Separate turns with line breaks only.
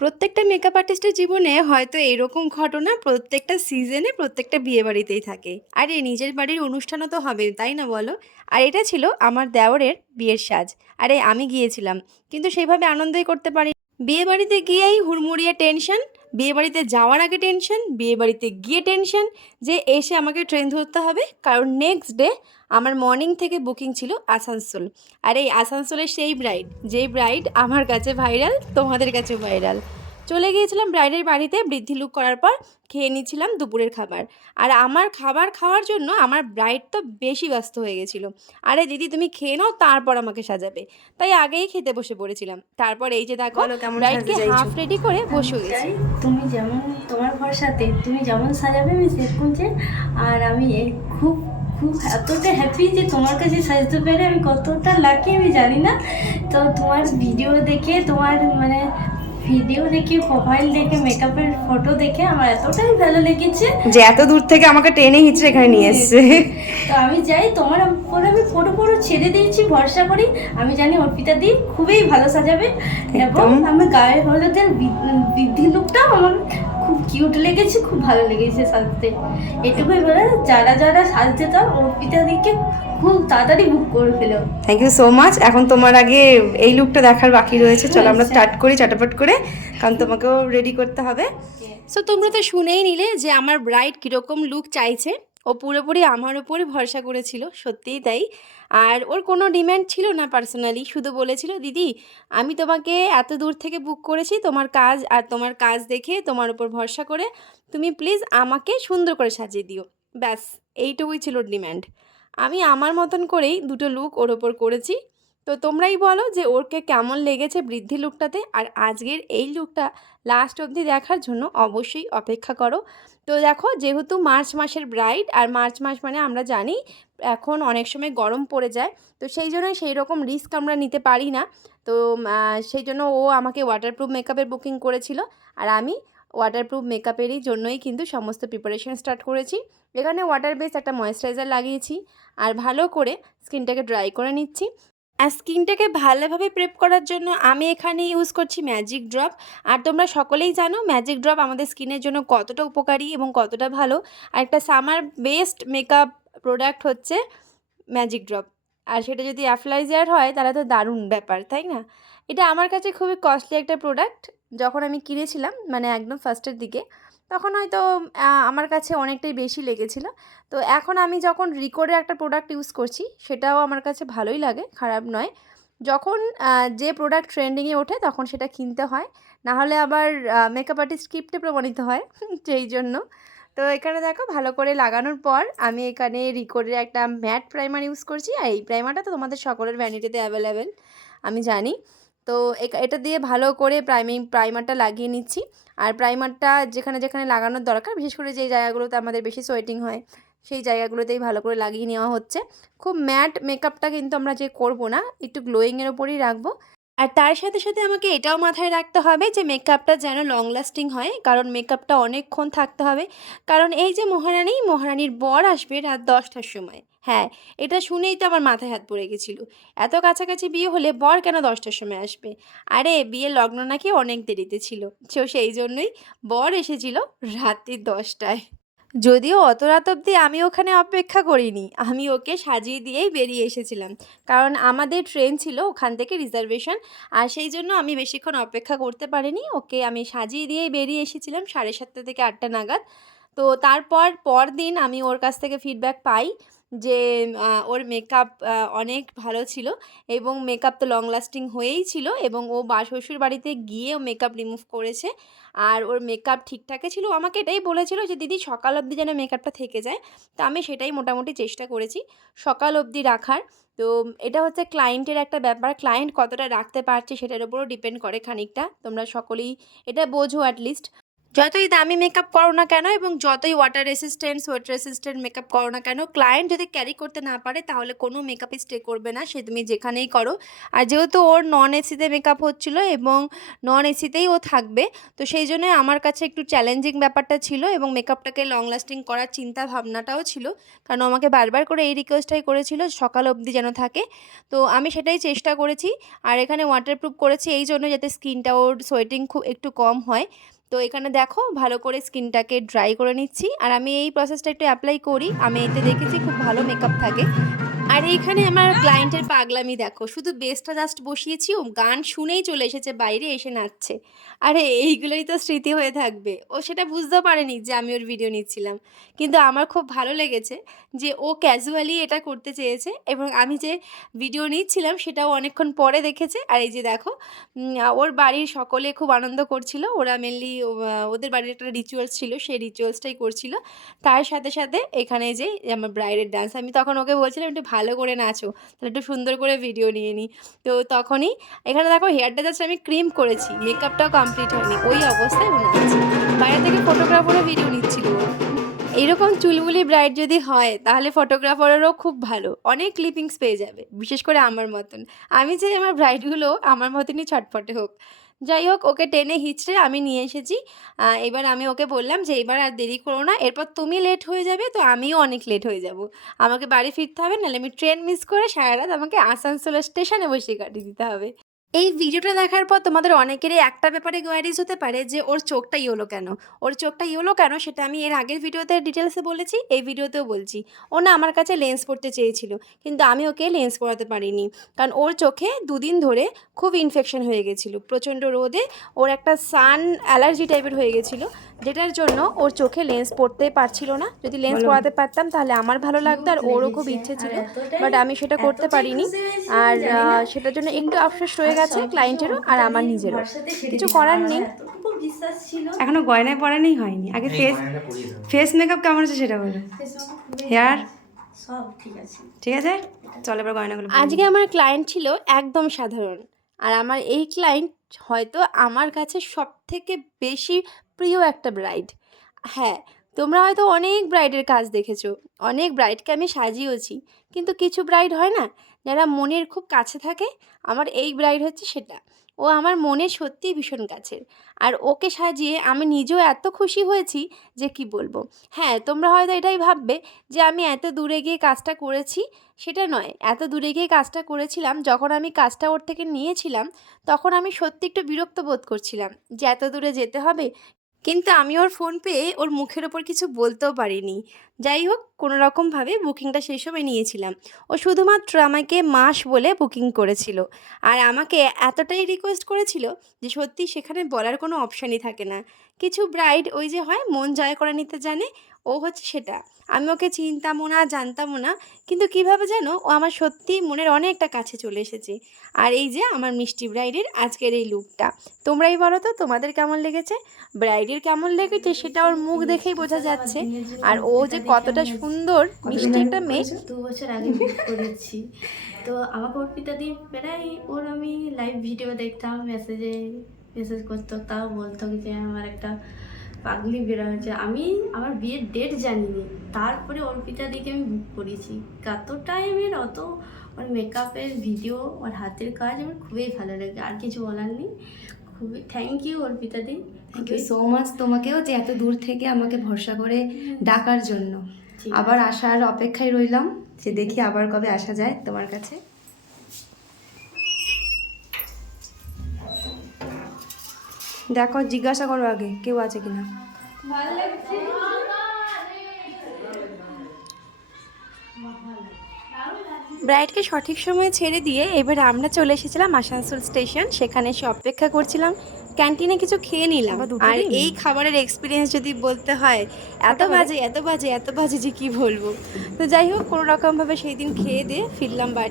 প্রত্যেকটা মেকআপ আর্টিস্টের জীবনে হয়তো এরকম ঘটনা প্রত্যেকটা সিজনে প্রত্যেকটা বিয়ে বাড়িতেই থাকে। আর এই নিজের বাড়ির অনুষ্ঠানও তো হবে, তাই না বলো? আর এটা ছিল আমার দেওরের বিয়ের সাজ। আরে আমি গিয়েছিলাম, কিন্তু সেভাবে আনন্দই করতে পারি বিয়ে বাড়িতে গিয়েই হুড়মুড়িয়ে টেনশন বিয়ে বাড়িতে যাওয়ার আগে টেনশন বিয়ে বাড়িতে গিয়ে টেনশন যে এসে আমাকে ট্রেন ধরতে হবে। কারণ নেক্সট ডে আমার মর্নিং থেকে বুকিং ছিল আসানসোল। আর এই আসানসোলের সেই ব্রাইড যেই ব্রাইড আমার কাছে ভাইরাল তোমাদের কাছে ভাইরাল চলে গিয়েছিলাম ব্রাইডের বাড়িতে বৃদ্ধি লুক করার পর খেয়ে নিচ্ছিলাম দুপুরের খাবার। আর আমার খাবার খাওয়ার জন্য আমার ব্রাইড তো বেশি ব্যস্ত হয়ে গেছিল। আরে দিদি তুমি খেয়ে নাও তারপর আমাকে সাজাবে। তাই আগেই খেতে বসে পড়েছিলাম। তারপর এই যে দেখো ব্রাইডকে হাফ রেডি করে বসে গেছি।
তুমি যেমন তোমার ভরসাতে তুমি যেমন সাজাবে আমি সেরকম চাই আর আমি খুব খুব এতটা হ্যাপি যে তোমার কাছে সাজতে পেরে আমি কতটা লাকি আমি জানি না। তো তোমার ভিডিও দেখে তোমার মানে ভিডিও দেখে প্রোফাইল দেখে মেকআপের ফটো দেখে আমার এতটাই ভালো লেগেছে।
যে এত দূর থেকে আমাকে টেনে হিচড়ে এখানে নিয়ে এসছে।
তো আমি চাই তোমার উপরে আমি পুরো পুরো ছেড়ে দিয়েছি ভরসা করি। আমি জানি অর্পিতা দি খুবই ভালো সাজাবে। এবং আমি গায়ে হলুদের বৃদ্ধি লুকটাও আমার খুব কিউট লেগেছে খুব ভালো লেগেছে সাজতে। এটুকুই বলে যারা যারা সাজতে চাও অর্পিতা দিকে খুব তাড়াতাড়ি বুক করে ফেলো।
থ্যাংক ইউ সো মাচ এখন তোমার আগে এই লুকটা দেখার বাকি রয়েছে। চলো আমরা
আচ্ছা।
স্টার্ট করি চটাপট করে কারণ তোমাকেও রেডি করতে হবে।
সো তোমরা তো শুনেই নিলে যে আমার ব্রাইড কীরকম লুক চাইছে। ও পুরোপুরি আমার উপরে ভরসা করেছিল সত্যিই তাই। আর ওর কোনো ডিম্যান্ড ছিল না পার্সোনালি শুধু বলেছিল দিদি আমি তোমাকে এত দূর থেকে বুক করেছি তোমার কাজ আর তোমার কাজ দেখে তোমার উপর ভরসা করে। তুমি প্লিজ আমাকে সুন্দর করে সাজিয়ে দিও। ব্যাস এইটুকুই ছিল ডিম্যান্ড আমি আমার মতন করেই দুটো লুক ওর ওপর করেছি। তো তোমরাই বলো যে ওরকে কেমন লেগেছে বৃদ্ধি লুকটাতে আর আজকের এই লুকটা লাস্ট অবধি দেখার জন্য অবশ্যই অপেক্ষা করো। তো দেখো, যেহেতু মার্চ মাসের ব্রাইড আর মার্চ মাস মানে আমরা জানি এখন অনেক সময় গরম পড়ে যায়, তো সেই জন্য সেই রকম রিস্ক আমরা নিতে পারি না। তো সেই জন্য ও আমাকে ওয়াটারপ্রুফ মেকআপের বুকিং করেছিল, আর আমি ওয়াটারপ্রুফ মেকআপেরই জন্যই কিন্তু সমস্ত প্রিপারেশন স্টার্ট করেছি। এখানে ওয়াটার বেস একটা ময়েশ্চারাইজার লাগিয়েছি আর ভালো করে স্কিনটাকে ড্রাই করে নিচ্ছি। আর স্কিনটাকে ভালোভাবে প্রেপ করার জন্য আমি এখানে ইউজ করছি ম্যাজিক ড্রপ আর তোমরা সকলেই জানো ম্যাজিক ড্রপ আমাদের স্কিনের জন্য কতটা উপকারী এবং কতটা ভালো। আর একটা সামার বেস্ট মেকআপ প্রোডাক্ট হচ্ছে ম্যাজিক ড্রপ আর সেটা যদি অ্যাফ্লাইজার হয় তাহলে তো দারুণ ব্যাপার, তাই না? এটা আমার কাছে খুবই কস্টলি একটা প্রোডাক্ট যখন আমি কিনেছিলাম মানে একদম ফার্স্টের দিকে, তখন হয়তো আমার কাছে অনেকটাই বেশি লেগেছিল। তো এখন আমি যখন রিকোডের একটা প্রোডাক্ট ইউজ করছি, সেটাও আমার কাছে ভালোই লাগে, খারাপ নয়। যখন যে প্রোডাক্ট ট্রেন্ডিংয়ে ওঠে, তখন সেটা কিনতে হয়। না হলে আবার মেকআপ আর্টিস্ট স্ক্রিপ্টে প্রমাণিত হয় সেই জন্য। তো এখানে দেখো, ভালো করে লাগানোর পর আমি এখানে রিকোডের একটা ম্যাট প্রাইমার ইউজ করছি, আর এই প্রাইমারটা তো তোমাদের সকলের ভ্যানিটিতে অ্যাভেলেবেল আমি জানি। তো এটা দিয়ে ভালো করে প্রাইমিং প্রাইমারটা লাগিয়ে নিচ্ছি। আর প্রাইমারটা যেখানে যেখানে লাগানোর দরকার, বিশেষ করে যে জায়গাগুলোতে আমাদের বেশি সোয়েটিং হয়, সেই জায়গাগুলোতেই ভালো করে লাগিয়ে নেওয়া হচ্ছে। খুব ম্যাট মেকআপটা কিন্তু আমরা যে করব না, একটু গ্লোয়িংয়ের ওপরেই রাখব। আর তার সাথে সাথে আমাকে এটাও মাথায় রাখতে হবে যে মেকআপটা যেন লং লাস্টিং হয়, কারণ মেকআপটা অনেকক্ষণ থাকতে হবে। কারণ এই যে মহারানী, মহারানীর বর আসবে রাত দশটার সময়। হ্যাঁ এটা শুনেই তো আমার মাথায় হাত পড়ে গেছিল। এত কাছাকাছি বিয়ে হলে বর কেন দশটার সময় আসবে? আরে, বিয়ের লগ্ন নাকি অনেক দেরিতে ছিল। তো সেই জন্যই বর এসেছিল রাত্রি দশটায়। যদিও অত রাত অবধি আমি ওখানে অপেক্ষা করিনি। আমি ওকে সাজিয়ে দিয়েই বেরিয়ে এসেছিলাম। কারণ আমাদের ট্রেন ছিল ওখান থেকে রিজার্ভেশন আর সেই জন্য আমি বেশিক্ষণ অপেক্ষা করতে পারিনি। ওকে আমি সাজিয়ে দিয়েই বেরিয়ে এসেছিলাম সাড়ে সাতটা থেকে আটটা নাগাদ। তো তারপর পরদিন আমি ওর কাছ থেকে ফিডব্যাক পাই যে ওর মেকআপ অনেক ভালো ছিল এবং মেকআপ তো লং লাস্টিং হয়েই ছিল এবং ও বা শ্বশুর বাড়িতে গিয়ে ও মেকআপ রিমুভ করেছে আর ওর মেকআপ ঠিকঠাকই ছিল। আমাকে এটাই বলেছিল যে, দিদি, সকাল অবধি যেন মেকআপটা থেকে যায়। তো আমি সেটাই মোটামুটি চেষ্টা করেছি সকাল অবধি রাখার। তো এটা হচ্ছে ক্লায়েন্টের একটা ব্যাপার। ক্লায়েন্ট কতটা রাখতে পারছে সেটার উপরও ডিপেন্ড করে খানিকটা। তোমরা সকলেই এটা বোঝো অ্যাটলিস্ট যতই দামি মেকআপ করো না কেন এবং যতই water resistant sweat resistant makeup করো না কেন ক্লায়েন্ট যদি ক্যারি করতে না পারে তাহলে কোনো মেকআপই স্টে করবে না, সে তুমি যেখানেই করো। আর যেহেতু ওর নন এসিতে মেকআপ হচ্ছিল এবং নন এসিতেই ও থাকবে, তো সেই জন্য আমার কাছে একটু চ্যালেঞ্জিং ব্যাপারটা ছিল এবং মেকআপটাকে লং লাস্টিং করার চিন্তা ভাবনাটাও ছিল। কারণ আমাকে বারবার করে এই রিকোয়েস্টটাই করেছিল, সকাল অবধি যেন থাকে। তো আমি সেটাই চেষ্টা করেছি। আর এখানে ওয়াটারপ্রুফ করেছি, এই জন্য যাতে স্কিনটা ওর সোয়েটিং খুব একটু কম হয়। তো এখানে দেখো ভালো করে স্কিনটাকে ড্রাই করে নিচ্ছি। আর আমি এই প্রসেসটা একটু অ্যাপ্লাই করি। আমি এতে দেখেছি খুব ভালো মেকআপ থাকে। আর এইখানে আমার ক্লায়েন্টের পাগলামি দেখো, শুধু বেসটা জাস্ট বসিয়েছি, ও গান শুনেই চলে এসেছে, বাইরে এসে নাচছে। আরে এইগুলোই তো স্মৃতি হয়ে থাকবে। ও সেটা বুঝতেও পারেনি যে আমি ওর ভিডিও নিচ্ছিলাম। কিন্তু আমার খুব ভালো লেগেছে যে ও ক্যাজুয়ালি এটা করতে চেয়েছে এবং আমি যে ভিডিও নিচ্ছিলাম, সেটাও অনেকক্ষণ পরে দেখেছে। আর এই যে দেখো ওর বাড়ির সকলে খুব আনন্দ করছিল। ওরা মেনলি ওদের বাড়ির একটা রিচুয়ালস ছিল, সেই রিচুয়ালসটাই করছিল। তার সাথে সাথে এখানে যে আমার ব্রাইডের ডান্স আমি তখন ওকে বলছিলাম, একটু ভালো করে নাচো, তাহলে একটু সুন্দর করে ভিডিও নিয়ে নিই তো তখনই, এখানে দেখো হেয়ারটা জাস্ট আমি ক্রিম করেছি মেকআপটাও কমপ্লিট হয়নি, ওই অবস্থায় নাচছে। বাইরে থেকে ফটোগ্রাফারও ভিডিও নিচ্ছিল ও। এইরকম চুলবুলি ব্রাইড যদি হয়, তাহলে ফটোগ্রাফারেরও খুব ভালো, অনেক ক্লিপিংস পেয়ে যাবে, বিশেষ করে আমার মতন। আমি চাই আমার ব্রাইডগুলো আমার মতনই ছটফটে হোক। যাই হোক, ওকে টেনে হিচড়ে আমি নিয়ে এসেছি। এবার আমি ওকে বললাম যে, এবার আর দেরি করো না। এরপর তুমি লেট হয়ে যাবে, তো আমিও অনেক লেট হয়ে যাব। আমাকে বাড়ি ফিরতে হবে, নাহলে আমি ট্রেন মিস করে সারা রাত আমাকে আসানসোল স্টেশনে বসে কাটিয়ে দিতে হবে। এই ভিডিওটা দেখার পর তোমাদের অনেকেরই একটা ব্যাপারে কোয়ারিজ হতে পারে যে ওর চোখটা ইয়েলো কেন? ওর চোখটা ইয়েলো কেন? সেটা আমি এর আগের ভিডিওতে ডিটেলসে বলেছি এই ভিডিওতেও বলছি। ও না আমার কাছে লেন্স পড়তে চেয়েছিল কিন্তু আমি ওকে লেন্স পরাতে পারিনি। কারণ ওর চোখে দুদিন ধরে খুব ইনফেকশন হয়ে গেছিল প্রচণ্ড রোদে। ওর একটা সান অ্যালার্জি টাইপের হয়ে গেছিল যেটার জন্য ওর চোখে লেন্স পড়তে পারছিল না। যদি লেন্স। পরাতে পারতাম তাহলে আমার ভালো লাগতো আর ওরও খুব ইচ্ছে ছিল বাট আমি সেটা করতে পারিনি। আর সেটার জন্য একটু আফসোস রয়ে গেছে ক্লায়েন্টেরও আর আমার নিজেরও। কিছু করার নেই।
এখনও গয়নায় পরানোই হয়নি। আগে ফেস। ফেস মেকআপ কেমন আছে সেটা বলো। হেয়ার
ঠিক আছে।
ঠিক আছে? এবার গয়নাগুলো
আজকে আমার ক্লায়েন্ট ছিল একদম সাধারণ। আর আমার এই ক্লায়েন্ট হয়তো আমার কাছে সব থেকে বেশি প্রিয় একটা ব্রাইড হ্যাঁ তোমরা হয়তো অনেক ব্রাইডের কাজ দেখেছ, অনেক ব্রাইডকে আমি সাজিয়েওছি কিন্তু কিছু ব্রাইড হয় না, যারা মনের খুব কাছে থাকে, আমার এই ব্রাইড হচ্ছে সেটা। ও আমার মনে সত্যিই ভীষণ কাছের। আর ওকে সাজিয়ে আমি নিজেও এত খুশি হয়েছি যে কি বলব? হ্যাঁ তোমরা হয়তো এটাই ভাববে যে আমি এত দূরে গিয়ে কাজটা করেছি, সেটা নয়। এত দূরে গিয়ে কাজটা করেছিলাম, যখন আমি কাজটা ওর থেকে নিয়েছিলাম, তখন আমি সত্যি একটু বিরক্ত বোধ করছিলাম যে এত দূরে যেতে হবে কিন্তু আমি ওর ফোন পেয়ে ওর মুখের ওপর কিছু বলতেও পারিনি। যাই হোক, কোনো রকমভাবে বুকিংটা সেই সময় নিয়েছিলাম। ও শুধুমাত্র আমাকে মাস বলে বুকিং করেছিল। আর আমাকে এতটাই রিকোয়েস্ট করেছিল যে সত্যি সেখানে বলার কোনো অপশানই থাকে না। কিছু ব্রাইড ওই যে হয়, মন জয় করে নিতে জানে ও হচ্ছে সেটা। আমি ওকে চিনতামও না, জানতামও না, কিন্তু কীভাবে যেন ও আমার সত্যি মনের অনেকটা কাছে চলে এসেছে। আর এই যে আমার মিষ্টি ব্রাইডের আজকের এই লুকটা। তোমরাই বলো তো, তোমাদের কেমন লেগেছে? ব্রাইডের কেমন লেগেছে সেটা ওর মুখ দেখেই বোঝা যাচ্ছে। আর ও যে কতটা সুন্দর, মিষ্টি একটা মেয়ে।
দু বছর আগে করেছি। তো আমাকে অর্পিতা দি প্রায় ওর আমি লাইভ ভিডিও দেখতাম মেসেজে মেসেজ করতো, তাও বলতো যে আমার একটা পাগলি বেরো হয়েছে আমি আমার বিয়ের ডেট জানিনি। তারপরে অর্পিতা দিকে আমি বুক করেছি। কত টাইমের অত ওর মেকআপের ভিডিও ওর হাতের কাজ আমার খুবই ভালো লাগে। আর কিছু বলার নেই। খুবই thank you Arpita di.
Thank you so much তোমাকেও যে এত দূর থেকে আমাকে ভরসা করে ডাকার জন্য। আবার আসার অপেক্ষায় রইলাম। যে দেখি আবার কবে আসা যায় তোমার কাছে। দেখো জিজ্ঞাসা করো আগে কেউ আছে কিনা?
ব্রাইডকে সঠিক সময়ে ছেড়ে দিয়ে এবার আমরা চলে এসেছিলাম আসানসোল স্টেশন। সেখানে এসে অপেক্ষা করছিলাম ক্যান্টিনে কিছু খেয়ে নিলাম। আর এই খাবারের এক্সপিরিয়েন্স যদি বলতে হয় এত বাজে। এত বাজে এত বাজে যে কি বলব? তো যাই হোক কোনো রকমভাবে সেই দিন খেয়ে দিয়ে ফিরলাম বাড়ি।